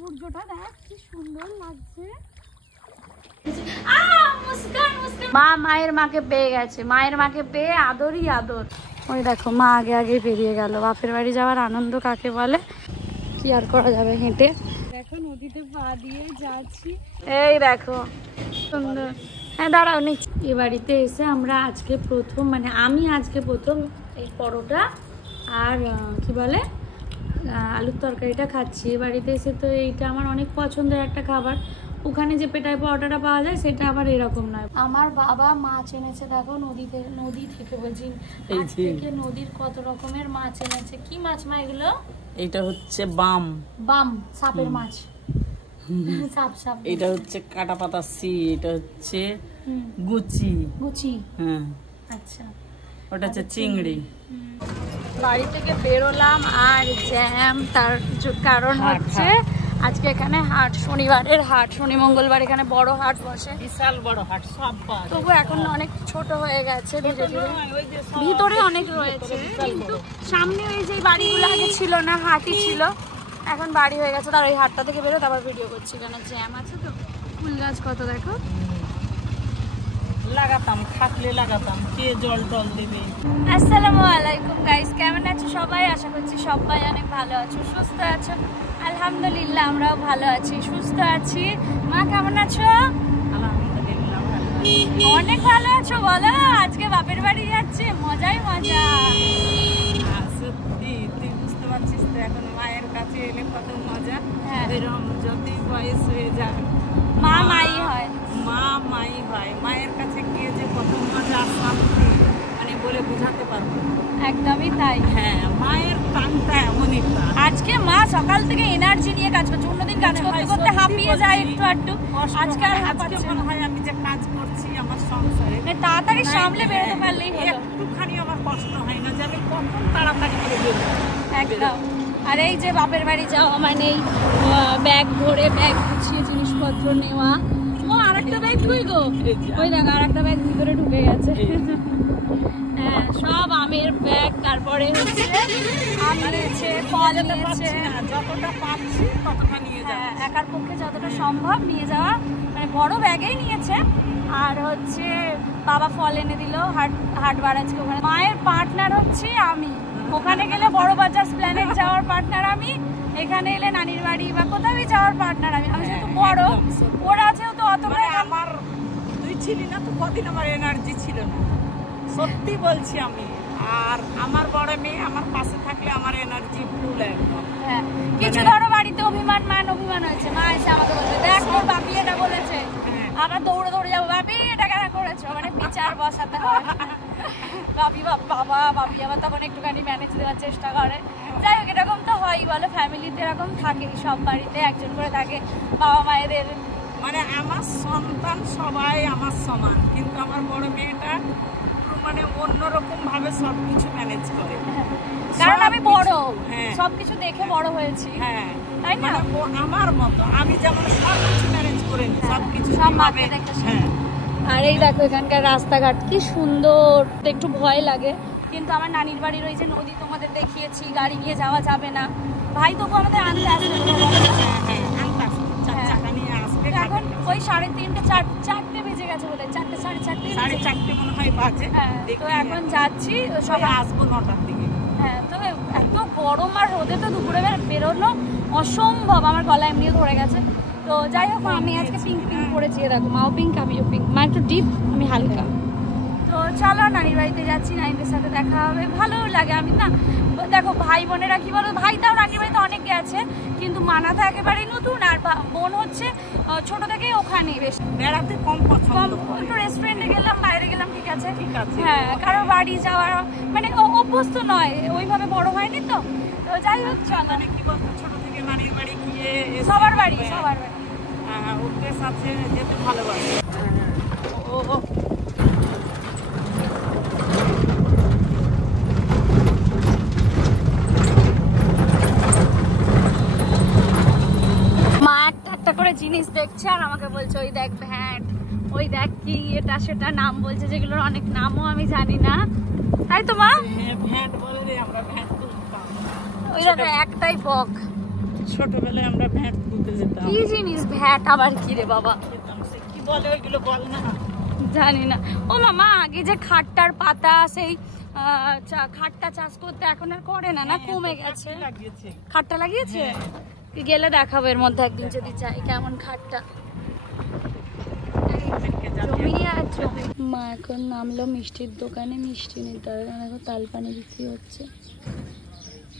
সূর্যটা দেখ কি সুন্দর লাগছে। মা মায়ের মাকে পেয়ে গেছে, মায়ের মাকে পেয়ে আদরই আদর। ওই দেখো মা আগে আগে বেরিয়ে গেল। বাপের বাড়ি যাওয়ার আনন্দ কাকে বলে, কি আর করা যাবে হেঁটে। দেখো নদীতে পা দিয়ে যাচ্ছি, এই দেখো সুন্দর। হ্যাঁ দাঁড়াও নেই। এ বাড়িতে এসে আমরা আজকে প্রথম, মানে আমি আজকে প্রথম এই পরোটা আর কি বলে আলুর তরকারিটা খাচ্ছি এ বাড়িতে এসে। তো এইটা আমার অনেক পছন্দের একটা খাবার। ওখানে যে পেটাই পরোটাটা পাওয়া যায় সেটা আবার এরকম নয়। আমার বাবা মাছ এনেছে দেখো নদী থেকে বলছি থেকে নদীর কত রকমের মাছ এনেছে। কি মাছ মা এগুলো? এটা হচ্ছে বাম সাপের মাছ। সাপ সাপ। এটা হচ্ছে কাটা পাতা সি, এটা হচ্ছে গুচি। হ্যাঁ আচ্ছা, ওটা হচ্ছে চিংড়ি। বাড়ি থেকে বেরোলাম আর জ্যাম, তার কারণ হচ্ছে আজকে এখানে হাট, শনিবারের হাট, শনি মঙ্গলবার এখানে বড় হাট বসে, বিশাল বড় হাট। সব তবু এখন অনেক ছোট হয়ে গেছে, ধীরে ধীরে ভিতরে অনেক রয়েছে, কিন্তু সামনে ওই যে বাড়িগুলো আগে ছিল না, হাটই ছিল, এখন বাড়ি হয়ে গেছে। তার ওই হাটটা থেকে বেরোতে আবার ভিডিও করছি, কেন জ্যাম আছে তো। ফুল গাছ কত দেখো, লাগাতাম, থাকলে লাগাতাম, কে জল টল দেবে। আসসালামু আলাইকুম গাইস, কেমন আছো সবাই? আশা করছি সবাই অনেক ভালো আছো, সুস্থ আছো। আলহামদুলিল্লাহ আমরাও ভালো আছি, সুস্থ আছি। মা কেমন আছো? আলহামদুলিল্লাহ ভালো আছি। অনেক ভালো আছো বলো। আজকে বাপের বাড়ি যাচ্ছে, মজাই মজা। সত্যি তুই বুঝতে পারছিস তো, এখন মায়ের কাছে এলে কত মজা। হ্যাঁ, এরকম যতই বয়স হয়ে যাবে মা মাই হয়, মা মাই হয়। মায়ের কাছে গিয়ে যে কত মজা, শান্তি, মানে বলে বোঝাতে পারবো। একদমই তাই। হ্যাঁ, মায়ের টানটা এমনই টান। আজকে মা সকাল থেকে এনার্জি নিয়ে কাজ করছে, অন্যদিন কাজ করতে করতে হাঁপিয়ে যায় একটু একটু, আজকে আর হাঁপাচ্ছে মনে হয় আমি যে কাজ করছি আমার সংসারে তাড়াতাড়ি সামলে বেরোতে পারলেই হলো। একটুখানি আমার কষ্ট হয় না যে আমি কখন তাড়াতাড়ি করে বেরোবো। একদম। আর এই যে বাপের বাড়ি যাওয়া মানে ব্যাগ ভরে, ব্যাগ গুছিয়ে জিনিসপত্র নেওয়া। ও আরেকটা ব্যাগ কই গো? ওই দেখো আরেকটা ব্যাগ ভিতরে ঢুকে গেছে। হ্যাঁ, সব আমের ব্যাগ, তারপরে হচ্ছে আম নিয়েছে, ফল নিয়েছে, যতটা পাচ্ছি ততটা নিয়ে যাওয়া, একার পক্ষে যতটা সম্ভব নিয়ে যাওয়া, মানে বড় ব্যাগেই নিয়েছে। আর হচ্ছে বাবা ফল এনে দিল, হাটবার আজকে ওখানে। মায়ের পার্টনার হচ্ছে আমি, ওখানে গেলে বড় বাজার প্ল্যানেট যাওয়ার পার্টনার আমি, এখানে এলে নানির বাড়ি বা কোথাও যাওয়ার পার্টনার আমি। আমি যেহেতু বড়, ওরা যেহেতু অতটা, আমার তুই ছিলি না তো কদিন, আমার এনার্জি ছিল না, সত্যি বলছি আমি। আর আমার বড় মেয়ে আমার পাশে থাকলে আমার এনার্জি ফুল একদম। হ্যাঁ, কিছু ধরো বাড়িতে অভিমান হয়েছে, মা এসে আমাকে বলবে দেখ তোর বাপি এটা বলেছে, আবার দৌড়ে দৌড়ে যাবো, বাপি এটা কেন করেছো, মানে বিচার বসাতে হয়। বাপি আবার তখন একটুখানি ম্যানেজ দেওয়ার চেষ্টা করে। যাই হোক, এরকম তো হয়ই বলো, ফ্যামিলিতে এরকম থাকে, সব বাড়িতে একজন করে থাকে বাবা মায়েদের। মানে আমার সন্তান সবাই আমার সমান, কিন্তু আমার বড় মেয়েটা মানে অন্যরকম ভাবে সবকিছু ম্যানেজ করে, কারণ আমি বড়, সবকিছু দেখে বড় হয়েছি। হ্যাঁ, তাই না? আমার মতো আমি যেমন সবকিছু ম্যানেজ করে নি, সবকিছু সব মাকে দেখে। হ্যাঁ, আর এই দেখো এখানকার রাস্তাঘাট কি সুন্দর, একটু ভয় লাগে, কিন্তু আমার নানির বাড়ির ওই যে নদী তোমাদের দেখিয়েছি, গাড়ি নিয়ে যাওয়া যাবে না। ভাই তবু আমাদের আনতে আসবে, এখন ওই 3:30 4টে বেজে গেছে বোধ হয়, 4টে 4:30 মনে হয় বাজে। হ্যাঁ, তো এখন যাচ্ছি, সব আসবো 9টার দিকে। হ্যাঁ, তবে এত গরম আর রোদে তো দুপুরে বেরোনো অসম্ভব, আমার গলা এমনিও ধরে গেছে। তো যাই হোক, আমি আজকে পিঙ্ক পরেছি, দেখো মাও পিঙ্ক আমিও পিঙ্ক, মা একটু ডিপ আমি হালকা। তো চলো নানির বাড়িতে যাচ্ছি, নানিদের সাথে দেখা হবে, ভালো লাগে। আমি না দেখো ভাই বোনেরা কি বলো, ভাই তাও নানির বাড়িতে অনেক গেছে, কিন্তু মানা তো একেবারেই নতুন, আর বোন হচ্ছে ছোট থেকে ওখানেই বেশ বেড়াতে কম পছন্দ করে। একটু রেস্টুরেন্টে গেলাম, বাইরে গেলাম, ঠিক আছে। হ্যাঁ, কারো বাড়ি যাওয়ার মানে অভ্যস্ত নয়, ওইভাবে বড় হয়নি তো। তো যাই হোক, মানে কি বলতো, ছোট থেকে নানির বাড়ি গিয়ে সবার বাড়ি ওদের সাথে যেতে ভালোবাসে। মা একটা করে জিনিস দেখছে আর আমাকে বলছে ওই দেখ ভ্যাট, ওই দেখ কি এটা সেটা নাম বলছে, যেগুলোর অনেক নামও আমি জানি না, তাই তো মা? ভ্যাট বলে রে, আমরা ভ্যাট তুলতাম। ওই দেখো একটাই বক, ছোটবেলায় আমরা ভ্যাট তুলতে যেতাম। কি জিনিস ভ্যাট আবার কি রে বাবা? কি বলে ওইগুলো বল না, জানি না। ও মামা, আগে যে খাট্টার পাতা সেই খাট্টা চাষ করতে এখন আর করে না, না কমে গেছে। খাট্টা লাগিয়েছে, গেলে দেখাবো এর মধ্যে একদিন যদি চাই কেমন খাট্টা। মা এখন নামলো মিষ্টির দোকানে, মিষ্টি নিতে হবে, কারণ এখন তালপানি বিক্রি হচ্ছে।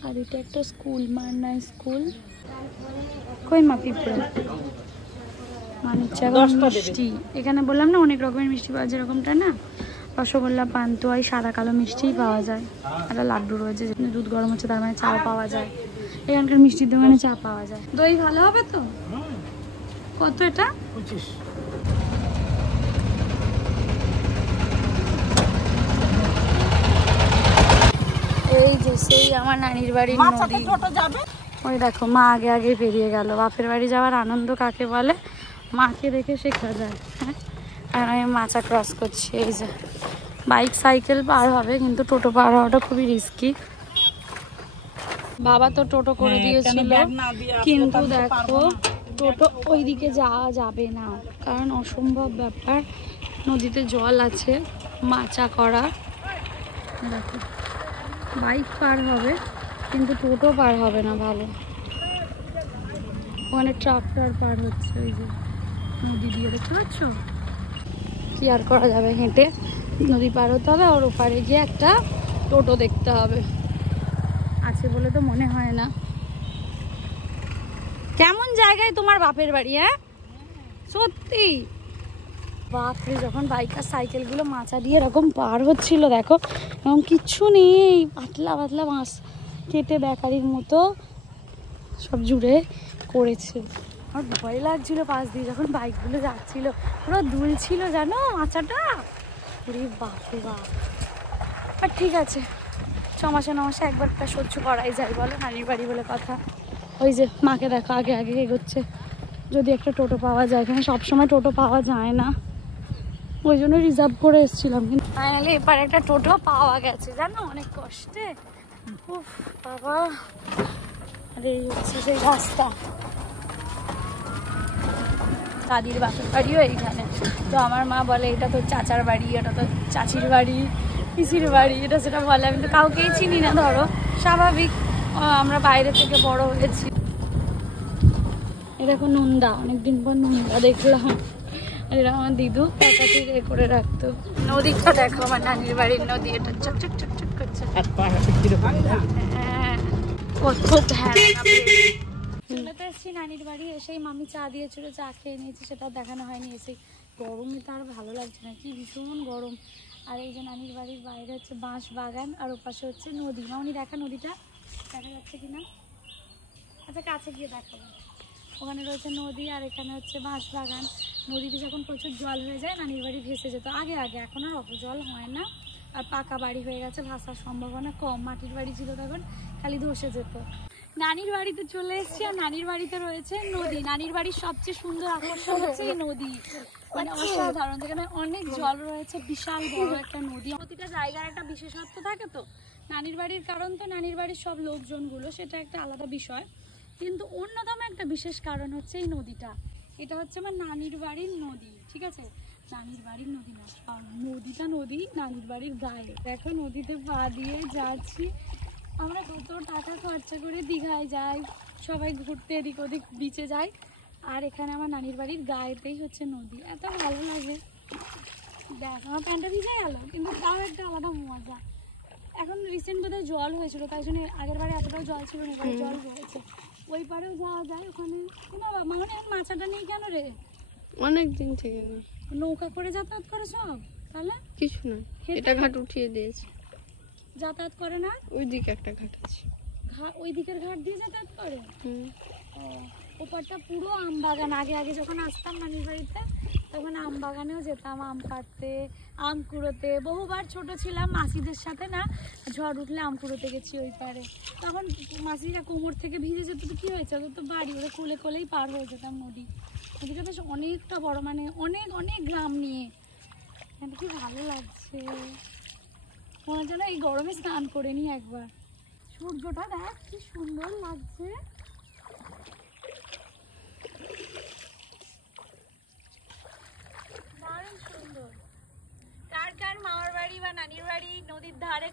আর এটা একটা স্কুল, মান্না স্কুল। কই মা পিঁপড়ে মিষ্টি এখানে বললাম না অনেক রকমের মিষ্টি পাওয়া যায়, যেরকমটা না রসগোল্লা, পান্তুয়া, সাদা কালো মিষ্টিই পাওয়া যায়। একটা লাড্ডু রয়েছে, যেখানে দুধ গরম হচ্ছে তার মানে চাও পাওয়া যায়। এখানকার মিষ্টির দোকানে চা পাওয়া যায়। দই ভালো হবে তো? কত এটা? 25। এই যে সেই আমার নানির বাড়ির নদী। ওই দেখো মা আগে আগে পেরিয়ে গেল। বাপের বাড়ি যাওয়ার আনন্দ কাকে বলে মাকে দেখে শেখা যায়। হ্যাঁ, আর আমি মাচা ক্রস করছি। এই যে বাইক সাইকেল পার হবে, কিন্তু টোটো পার হওয়াটা খুবই রিস্কি। বাবা তো টোটো করে দিয়েছিল, কিন্তু দেখো টোটো ওইদিকে যাওয়া যাবে না, কারণ অসম্ভব ব্যাপার। নদীতে জল আছে, মাচা করা। দেখো বাইক পার হবে, কিন্তু টোটো পার হবে না। ভালো, ওখানে ট্রাক্টর পার হচ্ছে ওই যে নদী দিয়ে, দেখতে পাচ্ছ? কি আর করা যাবে, হেঁটে নদী পার হতে হবে। আর ওপারে গিয়ে একটা টোটো দেখতে হবে, আছে বলে তো মনে হয় না। কেমন জায়গায় তোমার বাপের বাড়ি? হ্যাঁ সত্যি বাপরে, যখন বাইক আর সাইকেল গুলো মাচা দিয়ে এরকম পার হচ্ছিল, দেখো এরকম কিচ্ছু নেই, পাতলা পাতলা মাছ কেটে বেকারির মতো সব জুড়ে করেছে। আমার ভয় লাগছিল পাশ দিয়ে যখন বাইকগুলো যাচ্ছিল, পুরো দুলছিল জানো মাচাটা। ওরে বাপরে বাপ। আর ঠিক আছে, 6 মাসে 9 মাসে একবারটা সহ্য করাই যায় বলো, নানির বাড়ি বলে কথা। ওই যে মাকে দেখো আগে আগে এগোচ্ছে। যদি একটা টোটো পাওয়া যায়, এখানে সবসময় টোটো পাওয়া যায় না, ওই জন্য রিজার্ভ করে এসেছিলাম। কিন্তু ফাইনালি এবার একটা টোটো পাওয়া গেছে জানো, অনেক কষ্টে। উফ বাবা, আর এই হচ্ছে সেই রাস্তা। দাদির বাপের বাড়িও এইখানে। তো আমার মা বলে এটা তো চাচার বাড়ি, এটা তো চাচির বাড়ি, পিসির বাড়ি, এটা সেটা বলে। আমি তো কাউকেই চিনি না, ধরো স্বাভাবিক, আমরা বাইরে থেকে বড় হয়েছি। এটা এখন নন্দা, অনেকদিন পর নন্দা দেখলাম। এরা আমার দিদু প্যাকাটি করে রাখতো। নদীটা দেখো, আমার নানির বাড়ির নদী, এটা চকচক চকচক করছে। হ্যাঁ, কত চলে তো এসছি নানির বাড়ি। এসেই মামি চা দিয়েছিল, চা খেয়ে নিয়েছি, সেটা দেখানো হয়নি। এসে গরমে তো আর ভালো লাগছে না, কি ভীষণ গরম। আর এই যে নানির বাড়ির বাইরে হচ্ছে বাঁশ বাগান, আর ওপাশে হচ্ছে নদী। মামনি দেখা নদীটা দেখা যাচ্ছে কিনা? আচ্ছা কাছে গিয়ে দেখাবো। ওখানে রয়েছে নদী, আর এখানে হচ্ছে বাঁশ বাগান। নদীতে যখন প্রচুর জল হয়ে যায় নানির বাড়ি ভেসে যেত আগে আগে, এখন আর অত জল হয় না। আর পাকা বাড়ি হয়ে গেছে, ভাসার সম্ভাবনা কম। মাটির বাড়ি ছিল তখন, খালি ধসে যেত। নানির বাড়িতে চলে এসেছি, আর নানির বাড়িতে রয়েছে নদী। নানির বাড়ির সবচেয়ে সুন্দর আকর্ষণ হচ্ছে এই নদী, মানে অসাধারণ। যেখানে অনেক জল রয়েছে, বিশাল বড় একটা নদী। প্রতিটা জায়গার একটা বিশেষত্ব থাকে তো নানির বাড়ির, কারণ তো নানির বাড়ির সব লোকজনগুলো, সেটা একটা আলাদা বিষয়। কিন্তু অন্যতম একটা বিশেষ কারণ হচ্ছে এই নদীটা। এটা হচ্ছে আমার নানির বাড়ির নদী, ঠিক আছে? নানির বাড়ির নদী না, নদীটা নদী নানির বাড়ির গায়ে। দেখো নদীতে পা দিয়ে যাচ্ছি। আমরা কত টাকা খরচা করে দীঘায় যাই, সবাই ঘুরতে এদিক ওদিক বিচে যাই, আর এখানে আমার নানির বাড়ির গায়েতেই হচ্ছে নদী। এত ভালো লাগে। দেখ আমার প্যান্টটা ভিজে গেল, কিন্তু তাও একটা আলাদা মজা। এখন রিসেন্ট বোধহয় জল হয়েছিল, তাই জন্য আগের বারে এতটাও জল ছিল না, এবার জল হয়েছে। ওই পারেও যাওয়া যায় ওখানে। মানে মাছাটা নেই কেন রে? অনেক দিন থেকে না, নৌকা করে যাতায়াত করে সব, তাহলে কিছু না, এটা ঘাট উঠিয়ে দিয়েছে। যাতায়াত করে না? ওইদিকে একটা ঘাট আছে, ওই দিকের ঘাট দিয়ে যাতায়াত করে। ওপারটা পুরো আম বাগান। আগে আগে যখন আসতাম নানির বাড়িতে, তখন আম বাগানেও যেতাম আম কাটতে, আম কুড়োতে। বহুবার ছোট ছিলাম মাসিদের সাথে, না ঝড় উঠলে আম কুড়োতে গেছি ওই পারে। তখন মাসিরা কোমর থেকে ভিজে যেত, তো কি হয়েছে, ওদের তো বাড়ি, ওদের কোলে কোলেই পার হয়ে যেতাম নদী। নদীটা বেশ অনেকটা বড়, মানে অনেক অনেক গ্রাম নিয়ে। কি ভালো লাগছে, মনে যেন এই গরমে স্নান করে নি একবার। সূর্যটা দেখ কি সুন্দর লাগছে।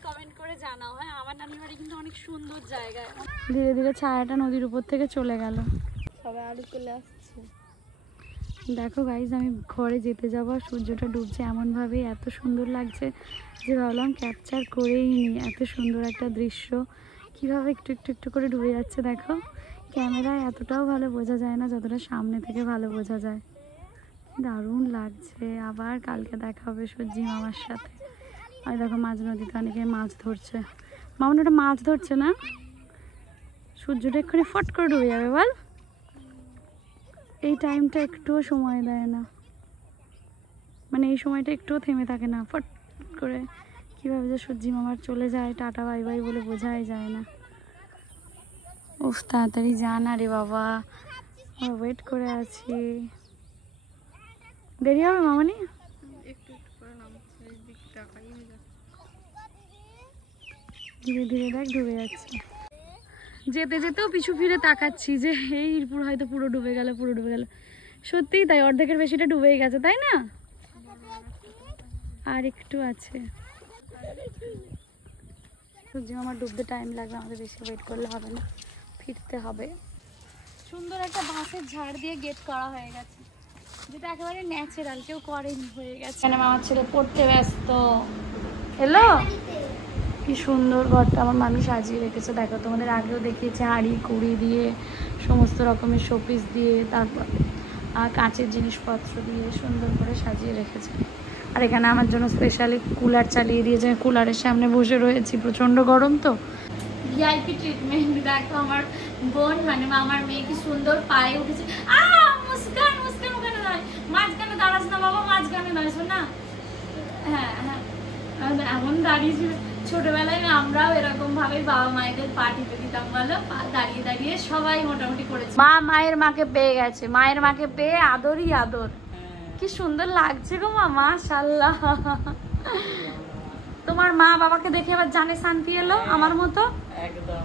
কমেন্ট করে জানাও। হ্যাঁ, আমার নানির বাড়ি কিন্তু অনেক সুন্দর জায়গায়। ধীরে ধীরে ছায়াটা নদীর উপর থেকে চলে গেল, সবাই আলু চলে আসছে। দেখো গাইজ, আমি ঘরে যেতে যাবো আর সূর্যটা ডুবছে এমনভাবে, এত সুন্দর লাগছে যে ভাবলাম ক্যাপচার করেই নিই। এত সুন্দর একটা দৃশ্য, কিভাবে একটু একটু একটু করে ডুবে যাচ্ছে দেখো। ক্যামেরায় এতটাও ভালো বোঝা যায় না যতটা সামনে থেকে ভালো বোঝা যায়। দারুণ লাগছে। আবার কালকে দেখা হবে সূর্যি মামার সাথে। আর দেখো মাঝ নদীতে অনেকে মাছ ধরছে। মামন ওটা মাছ ধরছে না, সূর্যটা এক্ষুনি ফট করে ডুবে যাবে বল। এই টাইমটা একটুও সময় দেয় না, মানে এই সময়টা একটুও থেমে থাকে না। ফট করে কীভাবে যে সূর্যি মামার চলে যায়, টাটা বাই বাই বলে বোঝাই যায় না। উফ, তাড়াতাড়ি যা না রে বাবা, ওয়েট করে আছি। দেরি হবে মামনি? একটু একটু করে নামছে, এই দিকটা হয়ে যাচ্ছে। ধীরে ধীরে দেখ ডুবে যাচ্ছে। যেতে যেতেও পিছু ফিরে তাকাচ্ছি যে এই পুরো হয়তো পুরো ডুবে গেল, পুরো ডুবে গেল। সত্যিই তাই, অর্ধেকের বেশিটা ডুবেই গেছে, তাই না? আর একটু আছে। সূর্য আমার ডুবতে টাইম লাগবে, আমাদের বেশি ওয়েট করলে হবে না, ফিরতে হবে। সুন্দর একটা বাঁশের ঝাড় দিয়ে গেট করা হয়ে গেছে, যেটা একেবারে ন্যাচারাল, কেউ করেনি, হয়ে গেছে। এখানে আমার ছেলে পড়তে ব্যস্ত। হ্যালো, কি সুন্দর ঘরটা আমার মামি সাজিয়ে রেখেছে দেখো। তোমাদের আগেও দেখিয়েছি হাঁড়ি কুড়ি দিয়ে, সমস্ত রকমের শোপিস দিয়ে, তারপর কাঁচের জিনিসপত্র দিয়ে সুন্দর করে সাজিয়ে রেখেছে। আর এখানে আমার জন্য স্পেশালি কুলার চালিয়ে দিয়েছে, কুলারের সামনে বসে রয়েছি, প্রচণ্ড গরম তো। ভিআইপি ট্রিটমেন্ট দেখো আমার বোন, মানে আমার মেয়ে কি সুন্দর পায়ে উঠেছে। মুস্কান, মুস্কান ওখানে নয়, মাঝখানে দাঁড়াস না বাবা, মাঝখানে নয় শোনা। হ্যাঁ হ্যাঁ, এমন দাঁড়িয়েছিল। ছোটবেলায় আমরাও এরকম ভাবে বাবা মায়েদের পা টিপে দিতাম, বলো, দাঁড়িয়ে দাঁড়িয়ে সবাই মোটামুটি করেছে। মা মায়ের মাকে পেয়ে গেছে, মায়ের মাকে পেয়ে আদরই আদর। কি সুন্দর লাগছে গো মা, মাশাআল্লাহ। তোমার মা বাবাকে দেখে আবার জানে শান্তি এলো আমার মতো। একদম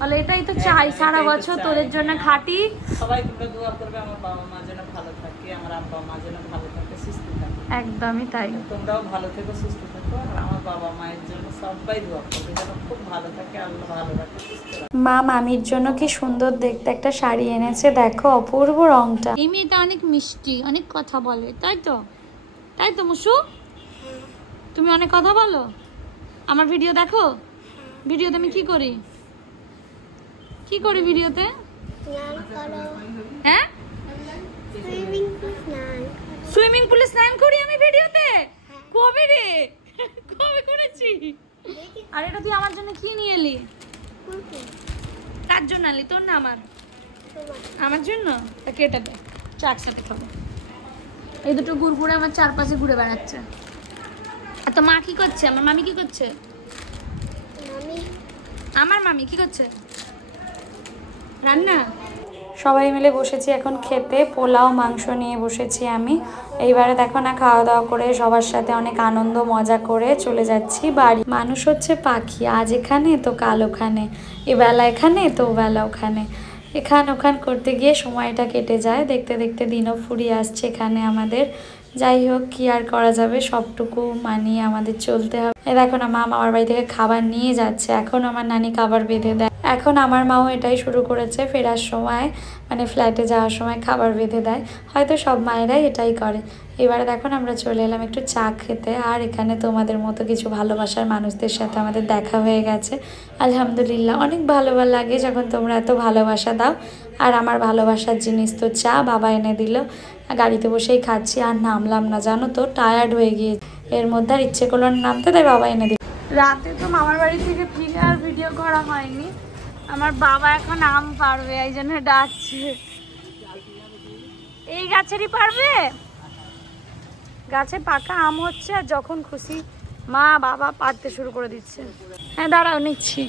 বলে এটাই তো চাই, সারা বছর তোদের জন্য খাটি। সবাই তোমরা দোয়া করবে আমার বাবা মা যেন ভালো থাকে, আমার আব্বা মা যেন ভালো থাকে, সুস্থ থাকে। একদমই তাই। তোমরাও ভালো থেকো, সুস্থ থাকো, আর আমার বাবা মায়ের জন্য সবাই দোয়া করবে যেন খুব ভালো থাকে, আল্লাহ ভালো রাখে, সুস্থ রাখে। মা মামির জন্য কি সুন্দর দেখতে একটা শাড়ি এনেছে দেখো, অপূর্ব রংটা। এই মেয়েটা অনেক মিষ্টি, অনেক কথা বলে, তাই তো? তাই তো মুসু, তুমি অনেক কথা বলো। আমার ভিডিও দেখো? ভিডিওতে আমি কি করি, কি করি ভিডিওতে? হ্যাঁ, সুইমিং পুলে স্নান করি আমি ভিডিওতে। কবে রে, কবে করেছি? আর এটা তুই আমার জন্য কি নিয়ে এলি? কার জন্য আনলি? তোর না আমার? আমার জন্য। তা কেটে দে, একসাথে খাবো। এই দুটো গুড়গুড়ে আমার চারপাশে ঘুরে বেড়াচ্ছে। আর তো মা কি করছে? আমার মামি কি করছে? আমার মামি কি করছে? রান্না। সবাই মিলে বসেছি এখন খেতে, পোলাও মাংস নিয়ে বসেছি আমি। এইবারে দেখো না, খাওয়া দাওয়া করে সবার সাথে অনেক আনন্দ মজা করে চলে যাচ্ছি বাড়ি। মানুষ হচ্ছে পাখি, আজ এখানে তো কাল ওখানে, এবেলা এখানে তো ওবেলা ওখানে, এখান ওখান করতে গিয়ে সময়টা কেটে যায়। দেখতে দেখতে দিনও ফুরিয়ে আসছে এখানে আমাদের। যাই হোক, কি আর করা যাবে, সবটুকু মানিয়ে আমাদের চলতে হবে। দেখো না, মা মামার বাড়ি থেকে খাবার নিয়ে যাচ্ছে, এখন আমার নানি খাবার বেঁধে দেয়। এখন আমার মাও এটাই শুরু করেছে, ফেরার সময় মানে ফ্ল্যাটে যাওয়ার সময় খাবার বেঁধে দেয়। হয়তো সব মায়েরাই এটাই করে। এবারে দেখো না, আমরা চলে এলাম একটু চা খেতে। আর এখানে তোমাদের মতো কিছু ভালোবাসার মানুষদের সাথে আমাদের দেখা হয়ে গেছে। আলহামদুলিল্লাহ, অনেক ভালো লাগে যখন তোমরা এত ভালোবাসা দাও। আর আমার ভালোবাসার জিনিস তো চা, বাবা এনে দিল। গাড়িতে বসেই খাচ্ছি, আর নামলাম না জানো তো, টায়ার্ড হয়ে গিয়ে এর মধ্যে আর ইচ্ছে করলো নামতে, তাই বাবা এনে দিল। রাতে তো মামার বাড়ি থেকে ফিরে আর ভিডিও করা হয়নি। আমার বাবা এখন আম পারবে, এই জন্য ডাকছে। এই গাছেরই পারবে, গাছে পাকা আম হচ্ছে, আর যখন খুশি মা বাবা পারতে শুরু করে দিচ্ছে। হ্যাঁ দাঁড়াও, নিচ্ছি।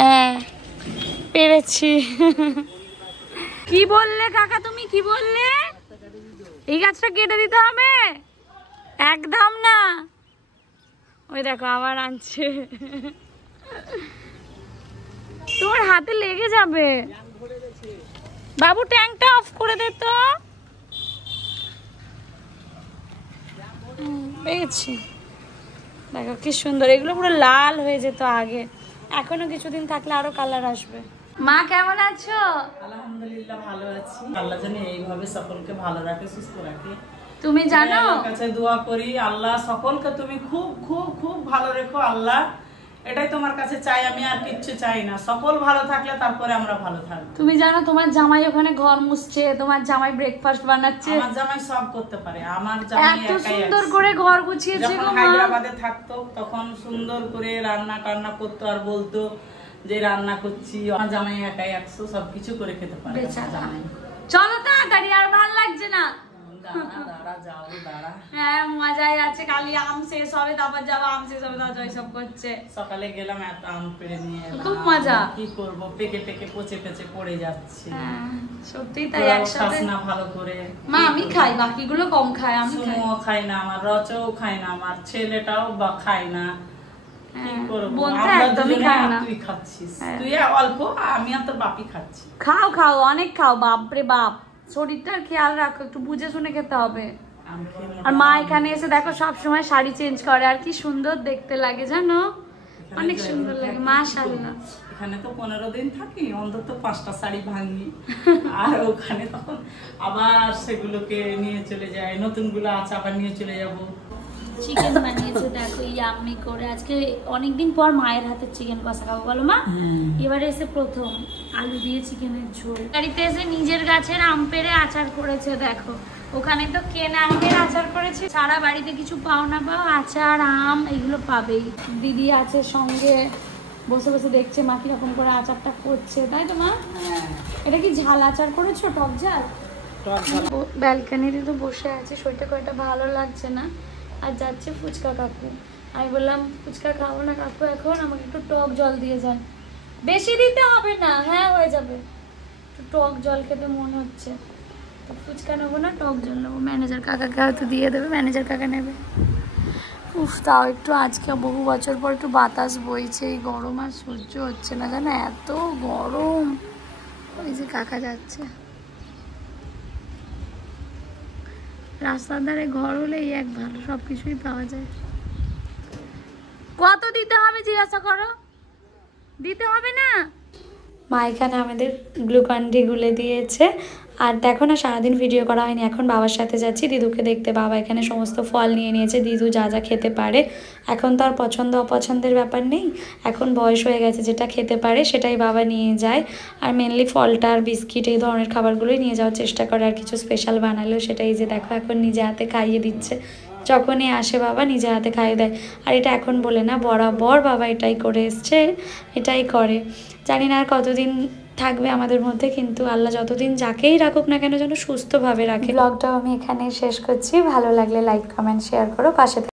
হ্যাঁ পেরেছি। কি বললে কাকা, তুমি কি বললে? এই গাছটা কেটে দিতে হবে? একদম না। ওই দেখো আবার আনছে, তোমার হাতে লেগে যাবে। বাবু ট্যাঙ্কটা অফ করে দে তো। পেয়েছি। দেখো কি সুন্দর, এগুলো পুরো লাল হয়ে যেত আগে, এখনো কিছুদিন থাকলে আরো কালার আসবে। মা কেমন আছো? আলহামদুলিল্লাহ ভালো আছি। আল্লাহ যেন এইভাবে সকলকে ভালো রাখে, সুস্থ রাখে। তুমি জানো, আল্লাহর কাছে দোয়া করি আল্লাহ সকলকে তুমি খুব খুব খুব ভালো রেখো আল্লাহ, এটাই তোমার কাছে চাই আমি, আর কিচ্ছু চাই না। সকল ভালো থাকলে তারপরে আমরা ভালো থাকবো। তুমি জানো তোমার জামাই ওখানে ঘর মুছছে, তোমার জামাই ব্রেকফাস্ট বানাচ্ছে, আমার জামাই সব করতে পারে, আমার জামাই এত একাই সুন্দর আছে। করে ঘর গুছিয়েছে যখন গো মা। হায়দ্রাবাদে থাকতো তখন সুন্দর করে রান্না টান্না করতো, আর বলতো যে রান্না করছি। আমার জামাই একাই 100 সবকিছু করে খেতে পারে। বেচারা। চলো তাড়াতাড়ি, আর ভালো লাগছে না। দাঁড়া যাও দাঁড়া। হ্যাঁ মজাই আছে, খালি আম শেষ হবে তারপর যাবো, আম শেষ হবে তারপর সব করছে। সকালে গেলাম এত আম পেড়ে নিয়ে এলাম। খুব মজা। কি করব, পেকে পেকে পচে পচে পড়ে যাচ্ছে। সত্যি তাই, তোরাও একসাথে খাস না ভালো করে। মা আমি খাই, বাকিগুলো কম খায়, আমি খাই। সুমুও খায় না, আমার রচও খায় না, আমার ছেলেটাও বা খায় না। কি করব, বলতে আমরা একদমই দুজনে, খায় আর না। তুই খাচ্ছিস, তুই অল্প, আমি আর তোর বাপি খাচ্ছি। খাও খাও, অনেক খাও, বাপরে বাপ, শরীরটার খেয়াল রাখো, একটু বুঝে শুনে খেতে হবে। আম খেয়ে আর মা এখানে এসে দেখো সব সময় শাড়ি চেঞ্জ করে, আর কি সুন্দর দেখতে লাগে জানো, অনেক সুন্দর লাগে মাশাআল্লাহ। এখানে তো 15 দিন থাকি, অন্তত 5টা শাড়ি ভাঙি, আর ওখানে তখন আবার সেগুলোকে নিয়ে চলে যায়, নতুনগুলো আছে আবার নিয়ে চলে যাব। চিকেন বানিয়েছে দেখো ইয়াম্মি করে, আজকে অনেকদিন পর মায়ের হাতে চিকেন কষা খাবো, বলো মা? এবারে এসে প্রথম আলু দিয়ে চিকেনের ঝোল। বাড়িতে এসে নিজের গাছের আম পেড়ে আচার করেছে দেখো, ওখানে তো কেনা আমের আচার করেছে, সারা বাড়িতে কিছু পাও না পাও আচার আম এগুলো পাবেই। দিদি আছে সঙ্গে, বসে বসে দেখছে মা কিরকম করে আচারটা করছে, তাই তো মা? এটা কি ঝাল আচার করেছো, টক ঝাল? ব্যালকানিতে তো বসে আছে, শরীরটা কয়টা ভালো লাগছে না, আর যাচ্ছে ফুচকা কাকু। আমি বললাম ফুচকা খাবো না কাকু এখন, আমাকে একটু টক জল দিয়ে যান। বেশি দিতে হবে না, হ্যাঁ হয়ে যাবে, একটু টক জল খেতে মনে হচ্ছে, তো ফুচকা নেবো না টক জল নেবো। ম্যানেজার কাকাকে হয়তো দিয়ে দেবে, ম্যানেজার কাকা নেবে। উফ, তাও একটু আজকে বহু বছর পর একটু বাতাস বইছে, এই গরম আর সহ্য হচ্ছে না জানো, এত গরম। ওই যে কাকা যাচ্ছে, রাস্তার ধারে ঘর হলেই এক ভালো, সব কিছুই পাওয়া যায়। কত দিতে হবে জিজ্ঞাসা করো, দিতে হবে না। মা এখানে আমাদের গ্লুকন ডি গুলে দিয়েছে, আর দেখো না সারাদিন ভিডিও করা হয়নি, এখন বাবার সাথে যাচ্ছি দিদুকে দেখতে। বাবা এখানে সমস্ত ফল নিয়ে নিয়েছে, দিদু যা যা খেতে পারে, এখন তো আর পছন্দ অপছন্দের ব্যাপার নেই, এখন বয়স হয়ে গেছে, যেটা খেতে পারে সেটাই বাবা নিয়ে যায়। আর মেনলি ফলটা আর বিস্কিট এই ধরনের খাবারগুলোই নিয়ে যাওয়ার চেষ্টা করে, আর কিছু স্পেশাল বানালেও সেটাই যে দেখো এখন নিজে হাতে খাইয়ে দিচ্ছে, যখনই আসে বাবা নিজে হাতে খাইয়ে দেয়। আর এটা এখন বলে না, বরাবর বাবা এটাই করে এসছে, এটাই করে। জানি না আর কতদিন থাকবে আমাদের মধ্যে, কিন্তু আল্লাহ যতদিন যাকেই রাখুক না কেন যেন সুস্থভাবে রাখে। ব্লগটাও আমি এখানে শেষ করছি, ভালো লাগলে লাইক কমেন্ট শেয়ার করো, পাশে